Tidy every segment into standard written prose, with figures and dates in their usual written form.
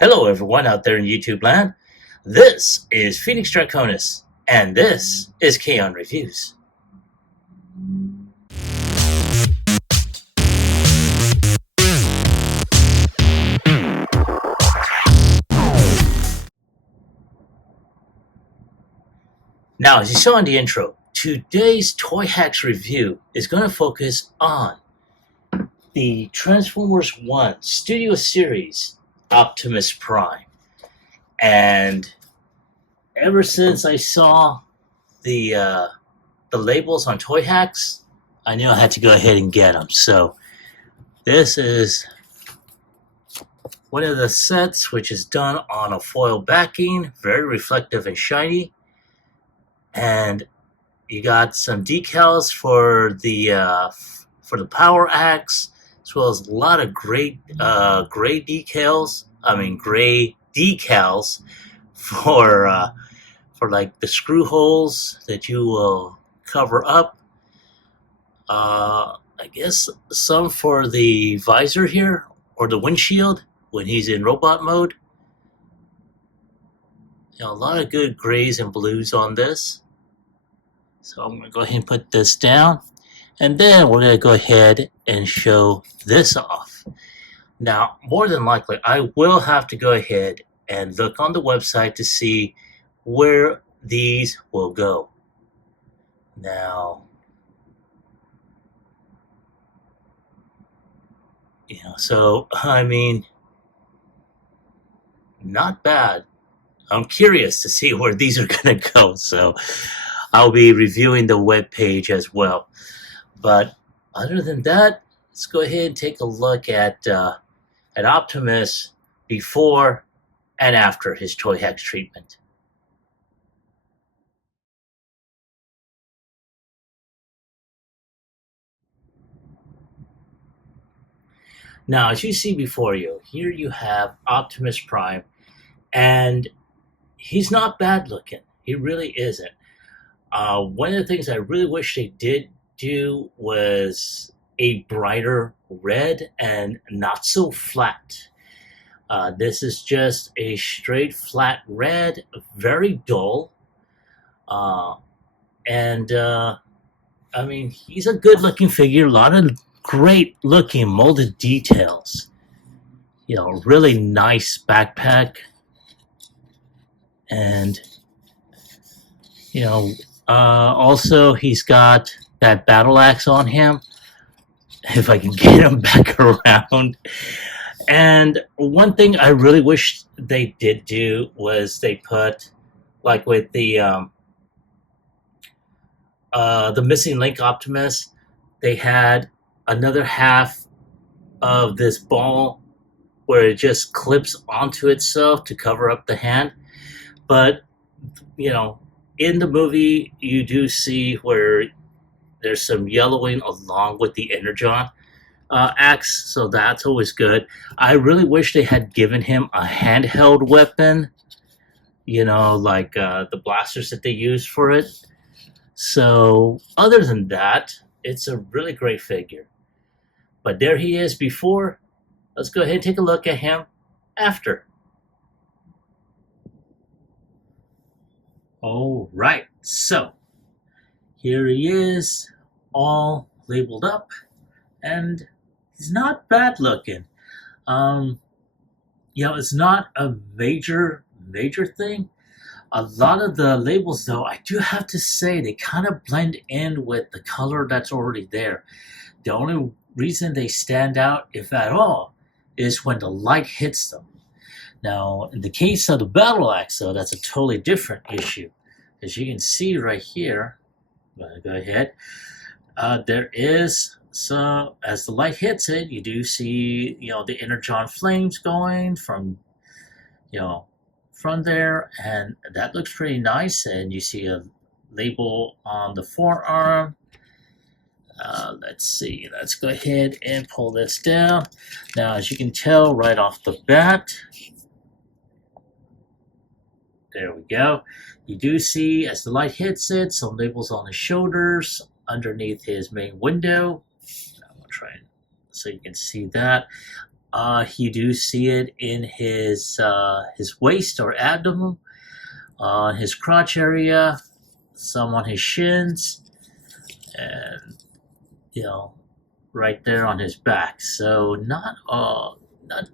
Hello, everyone out there in YouTube land. This is Phoenix Draconis, and this is Kaon Reviews. Now, as you saw in the intro, today's ToyHax review is going to focus on the Transformers 1 Studio Series Optimus Prime. And ever since I saw the labels on ToyHax, I knew I had to go ahead and get them. So this is one of the sets, which is done on a foil backing, very reflective and shiny. And you got some decals for the power axe, as well as a lot of great gray decals. Gray decals for like the screw holes that you will cover up. I guess some for the visor here or the windshield when he's in robot mode. A lot of good grays and blues on this. So I'm going to go ahead and put this down. And then we're going to go ahead and show this off. Now, more than likely, I will have to go ahead and look on the website to see where these will go. Now, not bad. I'm curious to see where these are going to go. So I'll be reviewing the web page as well. But other than that, let's go ahead and take a look at Optimus before and after his ToyHax treatment. Now, as you see before you, here you have Optimus Prime, and he's not bad looking. He really isn't. One of the things I really wish they did do was a brighter red and not so flat. This is just a straight flat red, very dull. He's a good looking figure, a lot of great looking molded details. Really nice backpack. And, also he's got that battle axe on him, if I can get him back around. And one thing I really wish they did do was they put, like with the missing link Optimus, they had another half of this ball where it just clips onto itself to cover up the hand. But, in the movie, you do see where there's some yellowing along with the Energon axe, so that's always good. I really wish they had given him a handheld weapon, like the blasters that they use for it. So, other than that, it's a really great figure. But there he is before. Let's go ahead and take a look at him after. All right, so here he is, all labeled up, and he's not bad looking. It's not a major thing. A lot of the labels, though, I do have to say they kind of blend in with the color that's already there. The only reason they stand out, if at all, is when the light hits them. Now, in the case of the battle axe, though, that's a totally different issue. As you can see right here, go ahead, there is some, as the light hits it, you do see, the Energon flames going from there, and that looks pretty nice. And you see a label on the forearm. Let's see, let's go ahead and pull this down. Now, as you can tell right off the bat, there we go. You do see, as the light hits it, some labels on his shoulders underneath his main window. I'm going to try so you can see that. You do see it in his waist or abdomen, on his crotch area, some on his shins, and right there on his back. So not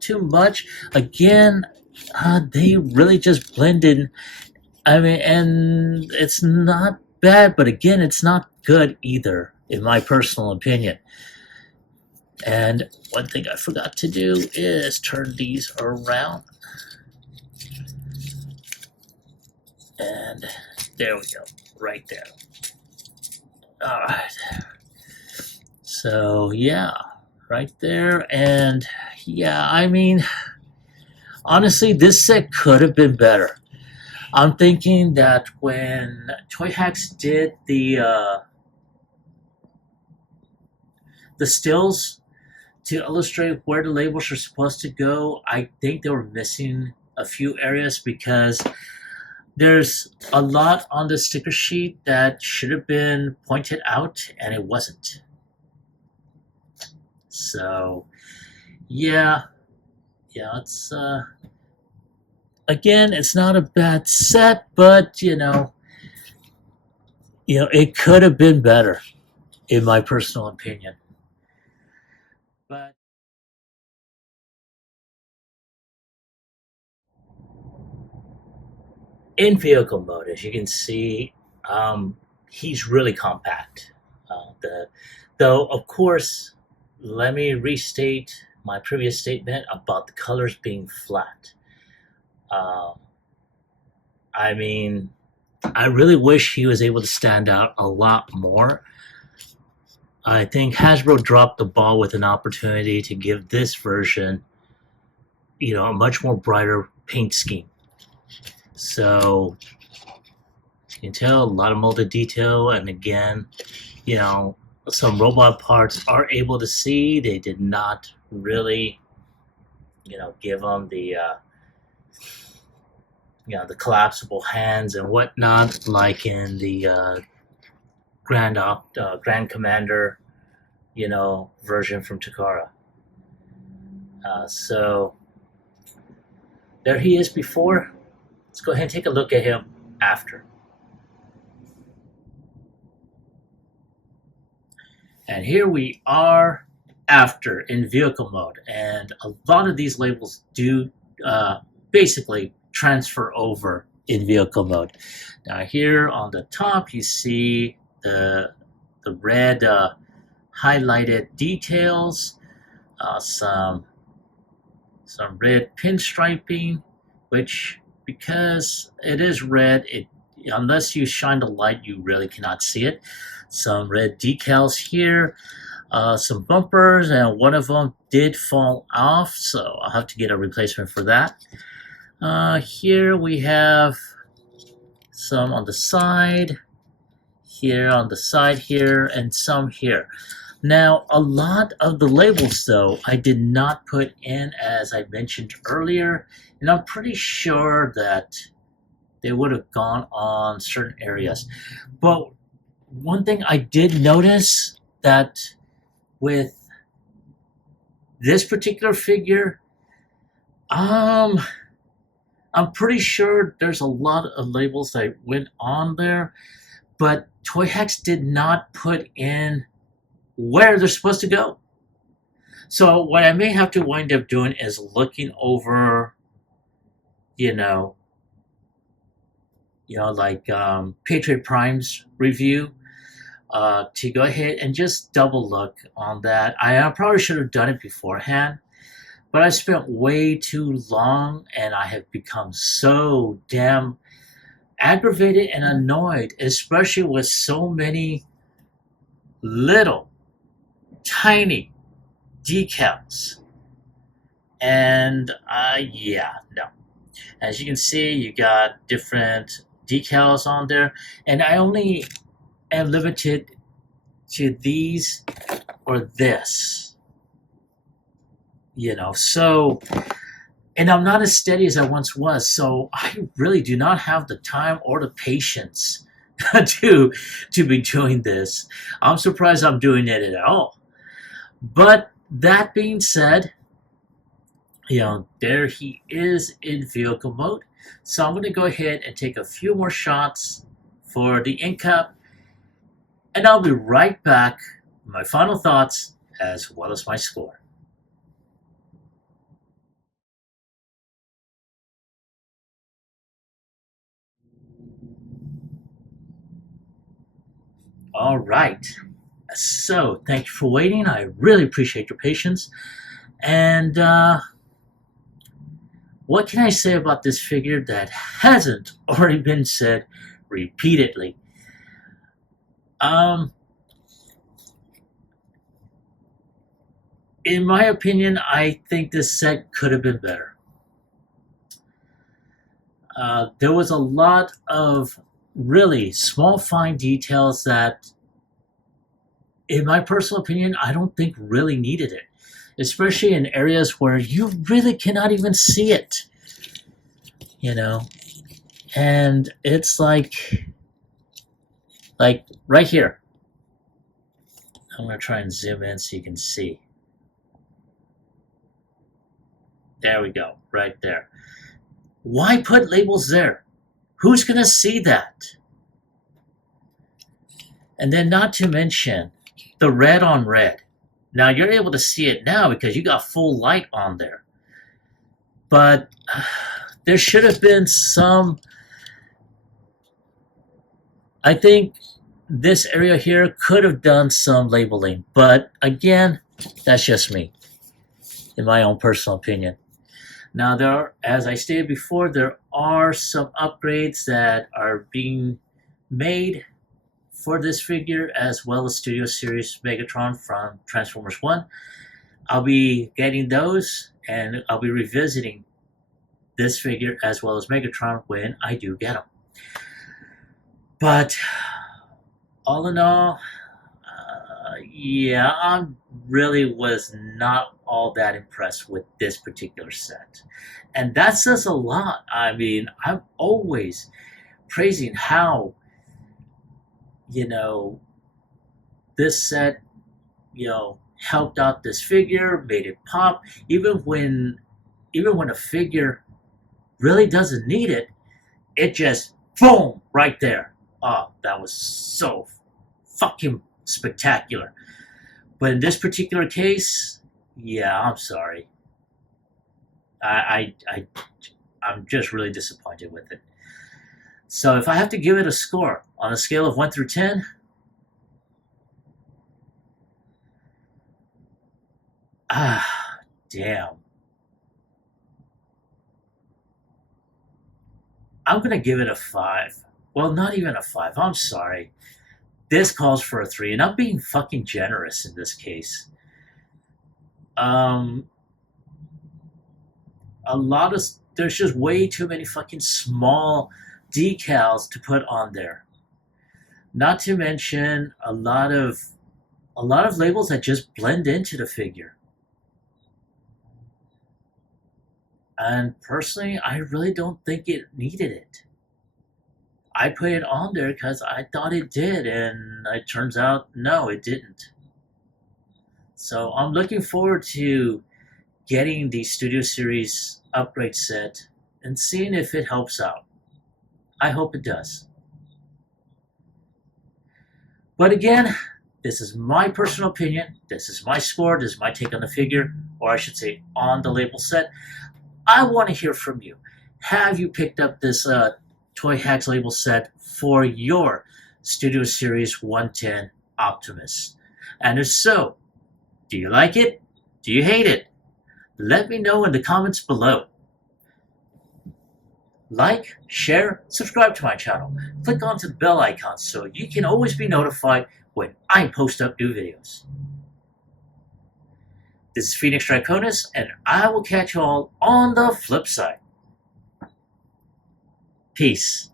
too much. Again, they really just blend in. I mean, and it's not bad, but again, it's not good either, in my personal opinion. And one thing I forgot to do is turn these around. And there we go, right there. All right. So yeah, right there. And yeah, I mean, honestly, this set could have been better. I'm thinking that when ToyHax did the stills to illustrate where the labels are supposed to go, I think they were missing a few areas because there's a lot on the sticker sheet that should have been pointed out and it wasn't. So yeah, it's again, it's not a bad set, but it could have been better, in my personal opinion. But in vehicle mode, as you can see, he's really compact. Though, of course, let me restate my previous statement about the colors being flat. I mean, I really wish he was able to stand out a lot more. I think Hasbro dropped the ball with an opportunity to give this version, a much more brighter paint scheme. So you can tell a lot of molded detail, and again, some robot parts are able to see. They did not really, give them the the collapsible hands and whatnot, like in the Grand Commander, version from Takara. So there he is before. Let's go ahead and take a look at him after. And here we are after in vehicle mode. And a lot of these labels do basically transfer over in vehicle mode. Now here on the top, you see the red highlighted details, some red pinstriping, which, because it is red, unless you shine the light, you really cannot see it. Some red decals here, some bumpers, and one of them did fall off, so I'll have to get a replacement for that. Here we have some on the side, here on the side here, and some here. Now, a lot of the labels, though, I did not put in, as I mentioned earlier, and I'm pretty sure that they would have gone on certain areas. But one thing I did notice, that with this particular figure, I'm pretty sure there's a lot of labels that went on there, but ToyHax did not put in where they're supposed to go. So what I may have to wind up doing is looking over, like Patriot Prime's review, to go ahead and just double look on that. I probably should have done it beforehand, but I spent way too long, and I have become so damn aggravated and annoyed, especially with so many little tiny decals. And yeah, no. As you can see, you got different decals on there, and I only am limited to these or this, so, and I'm not as steady as I once was, so I really do not have the time or the patience to be doing this. I'm surprised I'm doing it at all. But that being said, there he is in vehicle mode. So I'm going to go ahead and take a few more shots for the end cap, and I'll be right back with my final thoughts as well as my score. All right. So thank you for waiting. I really appreciate your patience. And what can I say about this figure that hasn't already been said repeatedly? Um, in my opinion, I think this set could have been better. There was a lot of really small, fine details that, in my personal opinion, I don't think really needed it, especially in areas where you really cannot even see it, you know. And it's like right here. I'm gonna try and zoom in so you can see. There we go, right there. Why put labels there? Who's gonna see that? And then not to mention the red on red. Now you're able to see it now because you got full light on there. But there should have been some, I think this area here could have done some labeling, but again, that's just me, in my own personal opinion. Now as I stated before, there are some upgrades that are being made for this figure, as well as Studio Series Megatron from Transformers 1. I'll be getting those, and I'll be revisiting this figure as well as Megatron when I do get them. But all in all, yeah, I really was not all that impressed with this particular set. And that says a lot. I mean, I'm always praising how, this set, helped out this figure, made it pop, even when a figure really doesn't need it, it just boom right there. Oh, that was so fucking spectacular. But in this particular case, yeah, I'm sorry. I'm just really disappointed with it. So if I have to give it a score on a scale of 1 through 10, damn. I'm going to give it a 5. Well, not even a 5. I'm sorry. This calls for a 3, and I'm being fucking generous in this case. There's just way too many fucking small decals to put on there. Not to mention a lot of labels that just blend into the figure. And personally, I really don't think it needed it. I put it on there because I thought it did, and it turns out, no, it didn't. So I'm looking forward to getting the Studio Series upgrade set and seeing if it helps out. I hope it does. But again, this is my personal opinion. This is my score. This is my take on the figure, or I should say on the label set. I want to hear from you. Have you picked up this ToyHax label set for your Studio Series 110 Optimus? And if so, do you like it? Do you hate it? Let me know in the comments below. Like, share, subscribe to my channel. Click onto the bell icon so you can always be notified when I post up new videos. This is Phoenix Draconis, and I will catch you all on the flip side. Peace.